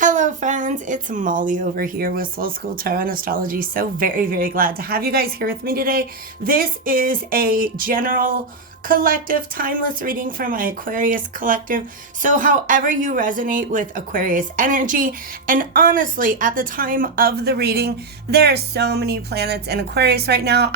Hello, friends. It's Molly over here with Soul School Tarot and Astrology. So very glad to have you guys here with me today. This is a general collective timeless reading for my Aquarius collective. So however you resonate with Aquarius energy, and honestly, at the time of the reading, there are so many planets in Aquarius right now.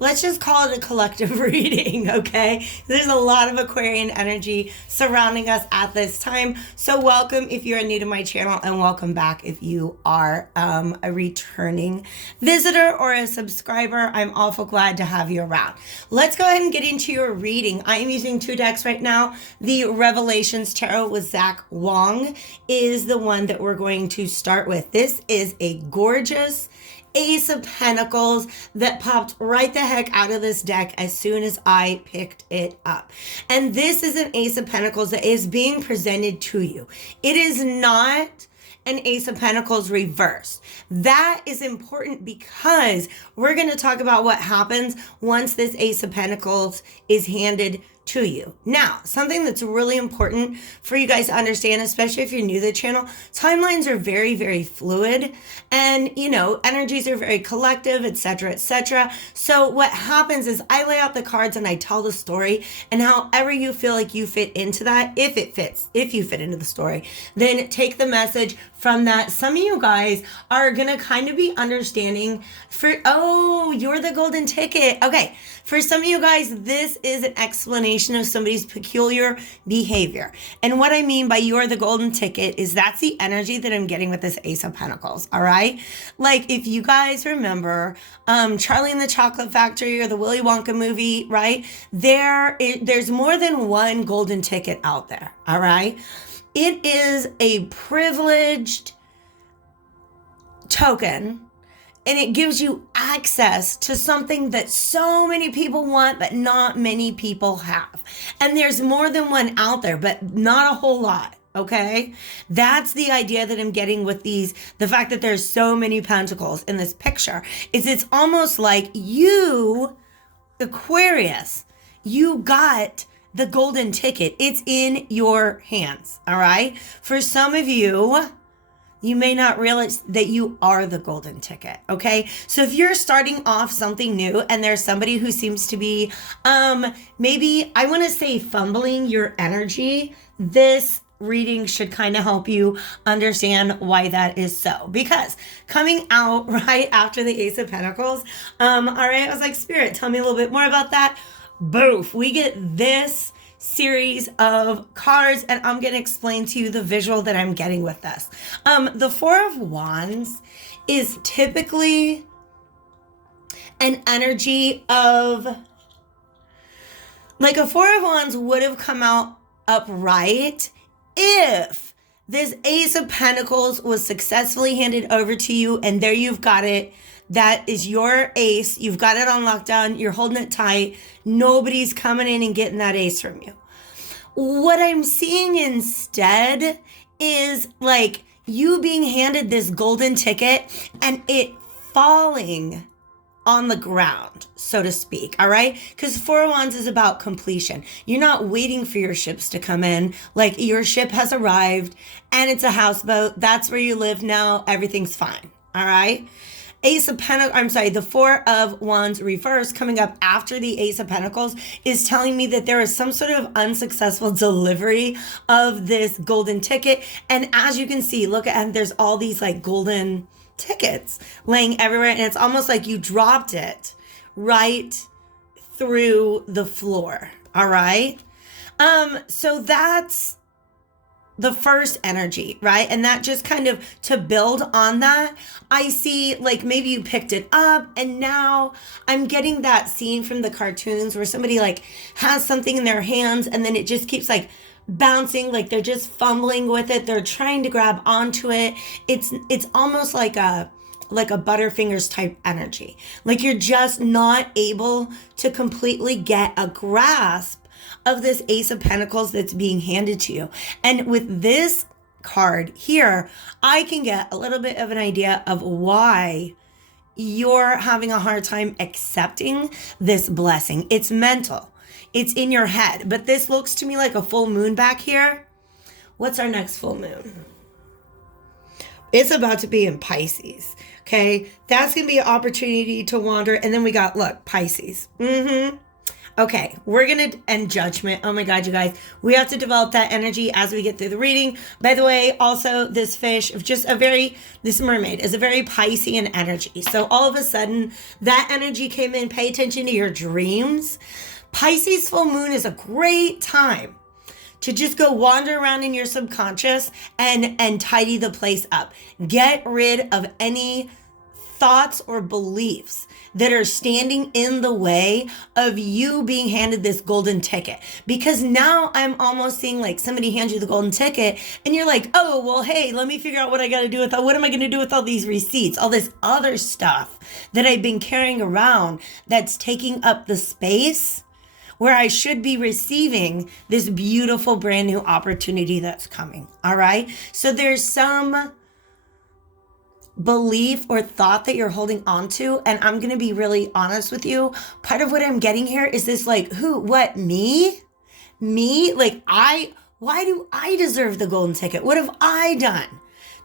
Let's just call it a collective reading, okay? There's a lot of Aquarian energy surrounding us at this time. So welcome if you're new to my channel, and welcome back if you are a returning visitor or a subscriber. I'm awful glad to have you around. Let's go ahead and get into your reading. I am using two decks right now. The Revelations Tarot with Zach Wong is the one that we're going to start with. This is a gorgeous Ace of Pentacles that popped right the heck out of this deck as soon as I picked it up. And this is an Ace of Pentacles that is being presented to you. It is not an Ace of Pentacles reversed. That is important because we're going to talk about what happens once this Ace of Pentacles is handed to you. Now, something that's really important for you guys to understand, especially if you're new to the channel, timelines are very fluid, and energies are very collective, etc., etc. So what happens is I lay out the cards and I tell the story, and however you feel like you fit into that, if you fit into the story, then take the message from that. Some of you guys are gonna kind of be understanding you're the golden ticket. Okay, for some of you guys, this is an explanation of somebody's peculiar behavior. And what I mean by you're the golden ticket is that's the energy that I'm getting with this Ace of Pentacles, all right? Like if you guys remember Charlie and the Chocolate Factory or the Willy Wonka movie, right? There's more than one golden ticket out there, all right? It is a privileged token, and it gives you access to something that so many people want, but not many people have. And there's more than one out there, but not a whole lot. Okay, that's the idea that I'm getting with the fact that there's so many pentacles in this picture. It's almost like you, Aquarius, you got the golden ticket. It's in your hands, all right? For some of you, you may not realize that you are the golden ticket, okay? So if you're starting off something new and there's somebody who seems to be, maybe, I want to say fumbling your energy, this reading should kind of help you understand why that is so. Because coming out right after the Ace of Pentacles, all right, I was like, Spirit, tell me a little bit more about that. Boof, we get this series of cards, and I'm going to explain to you the visual that I'm getting with this. The Four of Wands is typically an energy of, like a Four of Wands would have come out upright if this Ace of Pentacles was successfully handed over to you, and there you've got it. That is your ace. You've got it on lockdown. You're holding it tight. Nobody's coming in and getting that ace from you. What I'm seeing instead is like you being handed this golden ticket and it falling on the ground, so to speak, all right? Because Four of Wands is about completion. You're not waiting for your ships to come in. Like your ship has arrived and it's a houseboat. That's where you live now. Everything's fine, all right? The Four of Wands reverse coming up after the Ace of Pentacles is telling me that there is some sort of unsuccessful delivery of this golden ticket. And as you can see, look at, there's all these like golden tickets laying everywhere. And it's almost like you dropped it right through the floor. All right. So that's the first energy, right? And that just kind of to build on that, I see like maybe you picked it up and now I'm getting that scene from the cartoons where somebody like has something in their hands and then it just keeps like bouncing, like they're just fumbling with it. They're trying to grab onto it. It's almost like a Butterfingers type energy. Like you're just not able to completely get a grasp of this Ace of Pentacles that's being handed to you. And with this card here, I can get a little bit of an idea of why you're having a hard time accepting this blessing. It's mental. It's in your head. But this looks to me like a full moon back here. What's our next full moon? It's about to be in Pisces. Okay. That's going to be an opportunity to wander. And then we got, look, Pisces. Okay, we're going to end judgment. Oh my God, you guys. We have to develop that energy as we get through the reading. By the way, also this fish, this mermaid is a very Piscean energy. So all of a sudden, that energy came in. Pay attention to your dreams. Pisces full moon is a great time to just go wander around in your subconscious and tidy the place up. Get rid of any thoughts or beliefs that are standing in the way of you being handed this golden ticket. Because now I'm almost seeing like somebody hands you the golden ticket and you're like, oh, well, hey, let me figure out what I got to do with what am I going to do with all these receipts, all this other stuff that I've been carrying around that's taking up the space where I should be receiving this beautiful brand new opportunity that's coming. All right. So there's some belief or thought that you're holding on to. And I'm going to be really honest with you. Part of what I'm getting here is this like, who, what, me? Me? Like why do I deserve the golden ticket? What have I done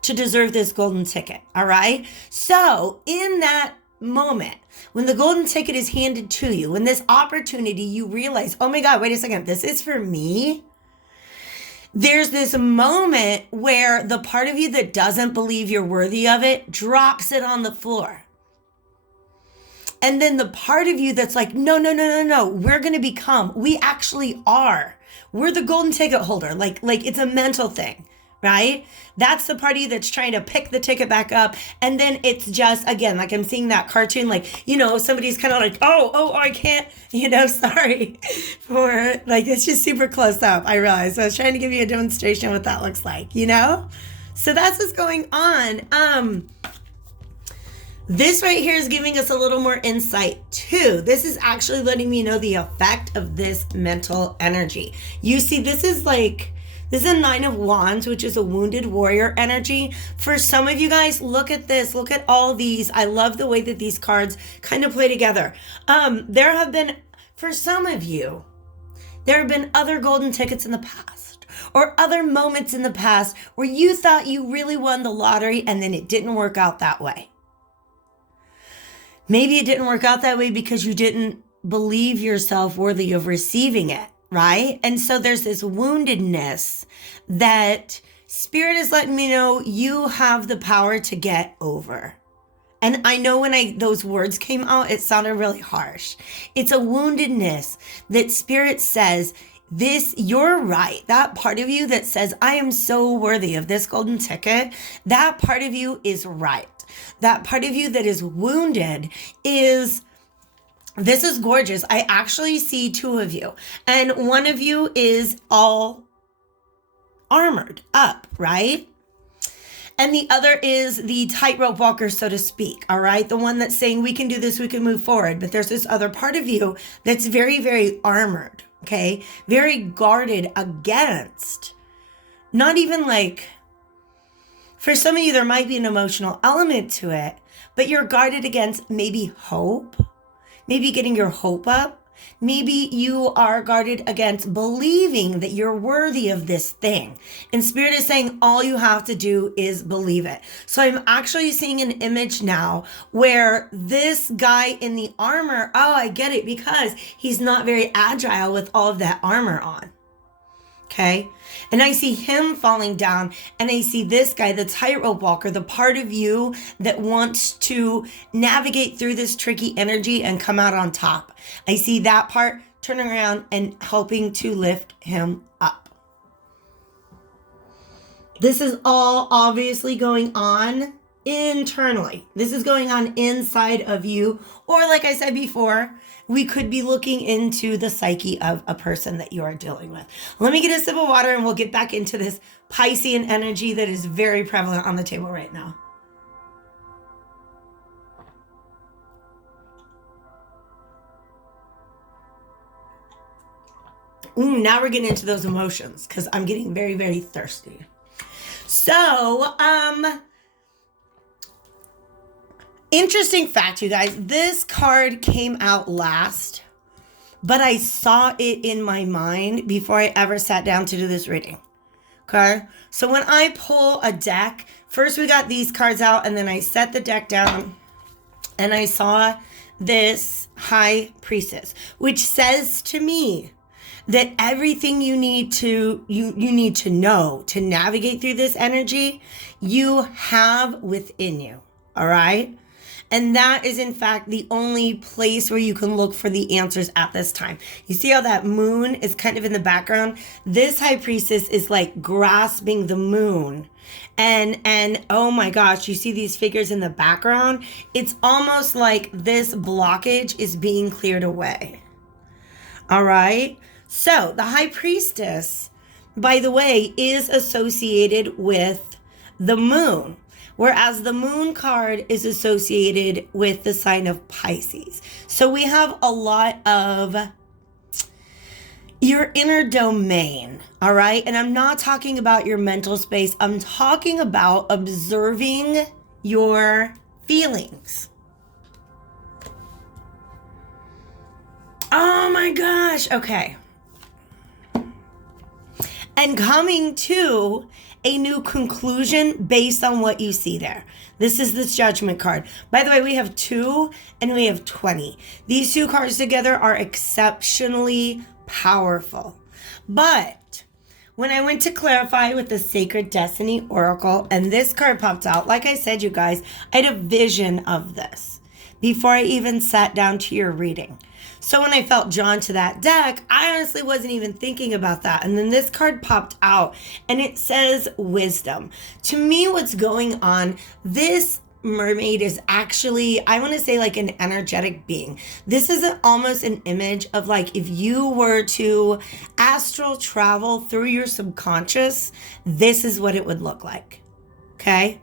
to deserve this golden ticket? All right. So in that moment, when the golden ticket is handed to you, when this opportunity, you realize, oh my God, wait a second, this is for me. There's this moment where the part of you that doesn't believe you're worthy of it drops it on the floor. And then the part of you that's like, no, we're going to become, we actually are. We're the golden ticket holder. Like it's a mental thing, right? That's the party that's trying to pick the ticket back up. And then it's just, again, like I'm seeing that cartoon, like, somebody's kind of like, oh, I can't, sorry for like, it's just super close up. I realized. So I was trying to give you a demonstration what that looks like, So that's what's going on. This right here is giving us a little more insight too. This is actually letting me know the effect of this mental energy. You see, this is a 9 of Wands, which is a wounded warrior energy. For some of you guys, look at this. Look at all these. I love the way that these cards kind of play together. There have been, for some of you, there have been other golden tickets in the past or other moments in the past where you thought you really won the lottery and then it didn't work out that way. Maybe it didn't work out that way because you didn't believe yourself worthy of receiving it. Right? And so there's this woundedness that Spirit is letting me know you have the power to get over. And I know when those words came out, it sounded really harsh. It's a woundedness that Spirit says, you're right. That part of you that says, I am so worthy of this golden ticket, that part of you is right. That part of you that is wounded this is gorgeous. I actually see 2 of you, and one of you is all armored up, right? And the other is the tightrope walker, so to speak, all right? The one that's saying, we can do this, we can move forward. But there's this other part of you that's very, very armored, okay? Very guarded against, not even like, for some of you, there might be an emotional element to it, but you're guarded against maybe hope. Maybe getting your hope up. Maybe you are guarded against believing that you're worthy of this thing. And Spirit is saying all you have to do is believe it. So I'm actually seeing an image now where this guy in the armor, I get it, because he's not very agile with all of that armor on. Okay. And I see him falling down, and I see this guy, the tightrope walker, the part of you that wants to navigate through this tricky energy and come out on top. I see that part turning around and helping to lift him up. This is all obviously going on internally. This is going on inside of you. Or like I said before, we could be looking into the psyche of a person that you are dealing with. Let me get a sip of water and we'll get back into this Piscean energy that is very prevalent on the table right now. Now we're getting into those emotions because I'm getting very, very thirsty. So, interesting fact, you guys, this card came out last, but I saw it in my mind before I ever sat down to do this reading. Okay. So when I pull a deck, first we got these cards out, and then I set the deck down and I saw this High Priestess, which says to me that everything you need to know to navigate through this energy, you have within you. All right? And that is, in fact, the only place where you can look for the answers at this time. You see how that moon is kind of in the background? This High Priestess is like grasping the moon. And oh my gosh, you see these figures in the background? It's almost like this blockage is being cleared away. All right? So the High Priestess, by the way, is associated with the moon. Whereas the moon card is associated with the sign of Pisces. So we have a lot of your inner domain, all right? And I'm not talking about your mental space. I'm talking about observing your feelings. Oh my gosh, okay. And coming to a new conclusion based on what you see there. This is the Judgment card. By the way, we have 2 and we have 20. These 2 cards together are exceptionally powerful. But when I went to clarify with the Sacred Destiny Oracle and this card popped out, like I said, you guys, I had a vision of this before I even sat down to your reading. So when I felt drawn to that deck, I honestly wasn't even thinking about that. And then this card popped out and it says wisdom. To me, what's going on, this mermaid is actually, I want to say like an energetic being. This is almost an image of like if you were to astral travel through your subconscious, this is what it would look like. Okay?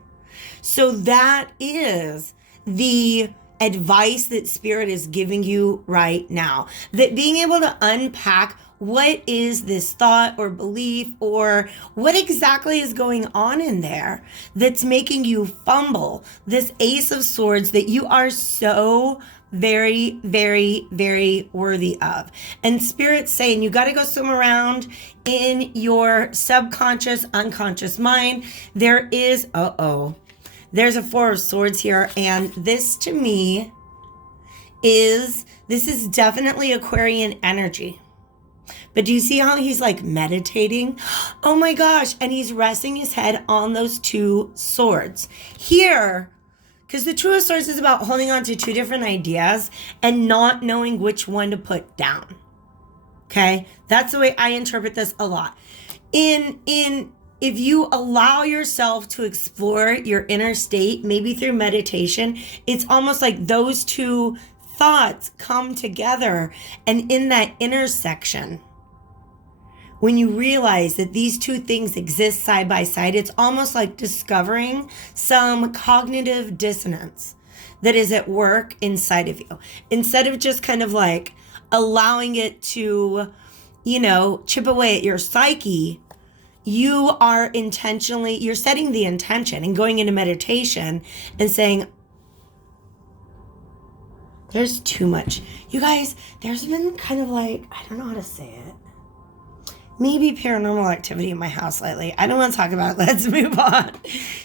So that is the advice that Spirit is giving you right now. That being able to unpack what is this thought or belief or what exactly is going on in there that's making you fumble this Ace of Swords that you are so very, very, very worthy of. And Spirit's saying you got to go swim around in your subconscious, unconscious mind. There is, there's a 4 of Swords here, and this to me this is definitely Aquarian energy. But do you see how he's like meditating? Oh my gosh, and he's resting his head on those 2 swords. Here, because the Two of Swords is about holding on to 2 different ideas and not knowing which one to put down. Okay? That's the way I interpret this a lot. If you allow yourself to explore your inner state, maybe through meditation, it's almost like those 2 thoughts come together. And in that intersection, when you realize that these 2 things exist side by side, it's almost like discovering some cognitive dissonance that is at work inside of you. Instead of just kind of like allowing it to, chip away at your psyche, you are you're setting the intention and going into meditation and saying, there's too much. You guys, there's been kind of like, I don't know how to say it. Maybe paranormal activity in my house lately. I don't want to talk about it. Let's move on.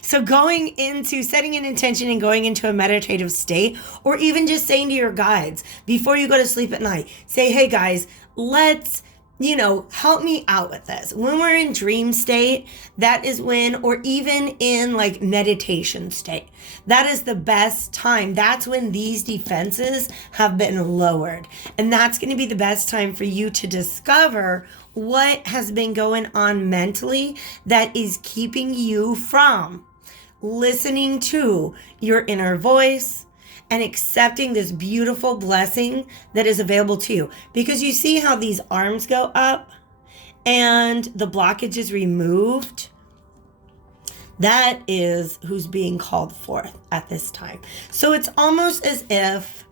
So going into setting an intention and going into a meditative state, or even just saying to your guides before you go to sleep at night, say, hey guys, let's help me out with this. When we're in dream state, that is when, or even in like meditation state, that is the best time. That's when these defenses have been lowered. And that's going to be the best time for you to discover what has been going on mentally that is keeping you from listening to your inner voice and accepting this beautiful blessing that is available to you. Because you see how these arms go up and the blockage is removed? That is who's being called forth at this time. So it's almost as if,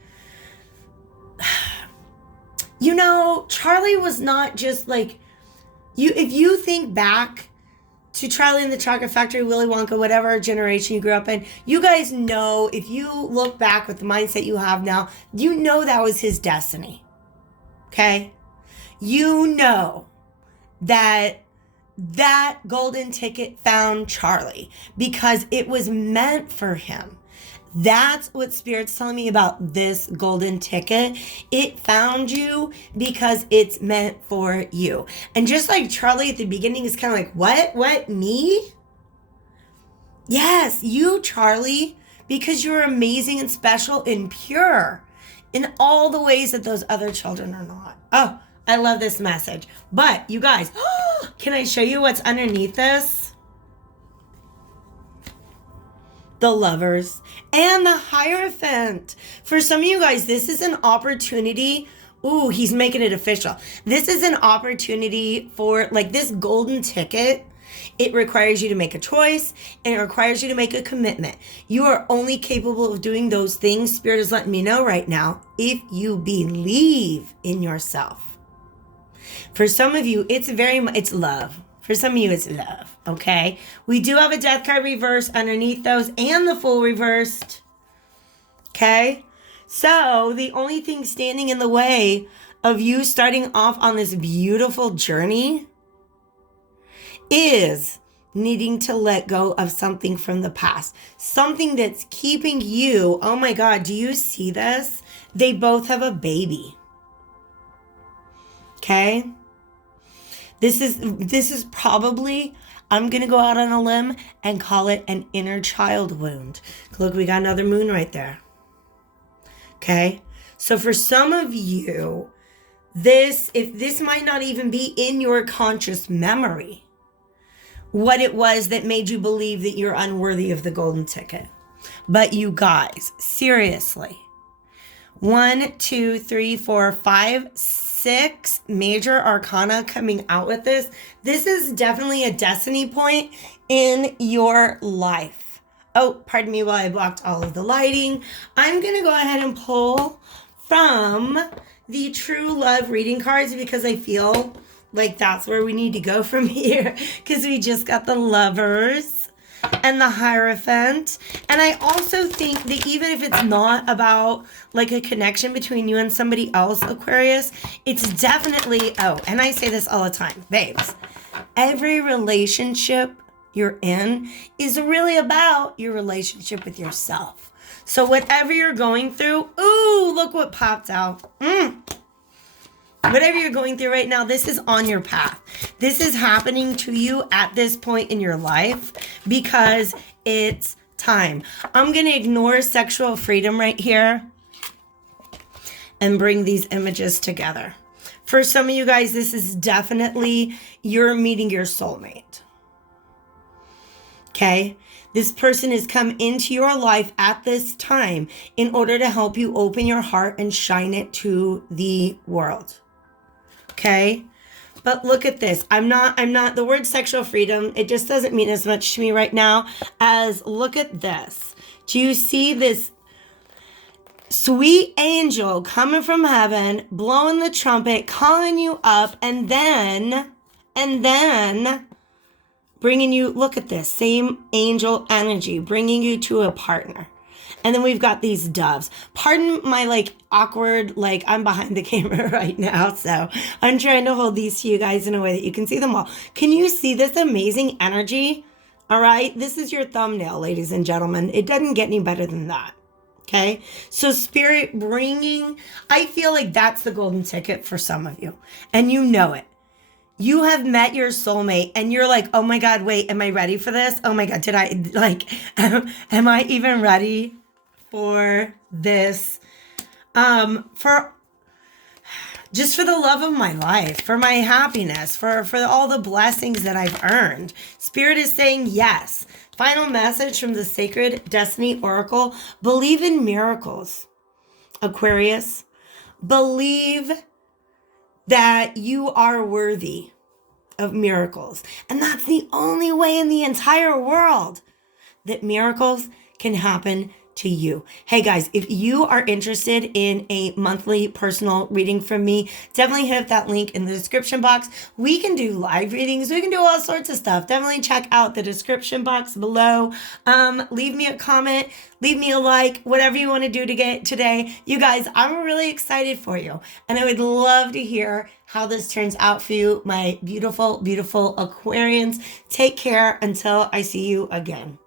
Charlie was not just like, if you think back to Charlie and the Chocolate Factory, Willy Wonka, whatever generation you grew up in, you guys know, if you look back with the mindset you have now, you know that was his destiny. Okay? You know that that golden ticket found Charlie because it was meant for him. That's what Spirit's telling me about this golden ticket. It found you because it's meant for you. And just like Charlie at the beginning is kind of like, what, me? Yes, you, Charlie, because you're amazing and special and pure in all the ways that those other children are not. Oh, I love this message. But you guys, can I show you what's underneath this? The Lovers and the Hierophant. For some of you guys, this is an opportunity. Ooh, he's making it official. This is an opportunity for like this golden ticket. It requires you to make a choice and it requires you to make a commitment. You are only capable of doing those things, Spirit is letting me know right now, if you believe in yourself. For some of you, it's love. For some of you, it's love, okay? We do have a death card reverse underneath those and the Fool reversed, okay? So the only thing standing in the way of you starting off on this beautiful journey is needing to let go of something from the past. Something that's keeping you, oh my God, do you see this? They both have a baby, okay? This is probably, I'm going to go out on a limb and call it an inner child wound. Look, we got another moon right there. Okay? So for some of you, this might not even be in your conscious memory, what it was that made you believe that you're unworthy of the golden ticket. But you guys, seriously, 1, 2, 3, 4, 5, 6 major arcana coming out with this. This is definitely a destiny point in your life. Oh, pardon me while I blocked all of the lighting. I'm going to go ahead and pull from the True Love reading cards because I feel like that's where we need to go from here because we just got the Lovers and the Hierophant. And I also think that even if it's not about like a connection between you and somebody else, Aquarius, it's definitely, and I say this all the time, babes, every relationship you're in is really about your relationship with yourself. So whatever you're going through, ooh, look what popped out. Whatever you're going through right now, this is on your path. This is happening to you at this point in your life because it's time. I'm going to ignore sexual freedom right here and bring these images together. For some of you guys, this is definitely you're meeting your soulmate. Okay? This person has come into your life at this time in order to help you open your heart and shine it to the world. Okay? But look at this. I'm not the word sexual freedom, it just doesn't mean as much to me right now as look at this. Do you see this sweet angel coming from heaven, blowing the trumpet, calling you up, and then bringing you, look at this, same angel energy, bringing you to a partner. And then we've got these doves. Pardon my awkward, I'm behind the camera right now. So I'm trying to hold these to you guys in a way that you can see them all. Can you see this amazing energy? All right. This is your thumbnail, ladies and gentlemen. It doesn't get any better than that. Okay. So Spirit bringing, I feel like that's the golden ticket for some of you. And you know it. You have met your soulmate and you're like, oh my God, wait, am I ready for this? Oh my God, am I even ready for this, for the love of my life, for my happiness, for all the blessings that I've earned. Spirit is saying yes. Final message from the Sacred Destiny Oracle. Believe in miracles, Aquarius. Believe that you are worthy of miracles. And that's the only way in the entire world that miracles can happen to you. Hey guys, if you are interested in a monthly personal reading from me, definitely hit that link in the description box. We can do live readings. We can do all sorts of stuff. Definitely check out the description box below. Leave me a comment, leave me a like, whatever you want to do to get today. You guys, I'm really excited for you. And I would love to hear how this turns out for you, my beautiful, beautiful Aquarians. Take care until I see you again.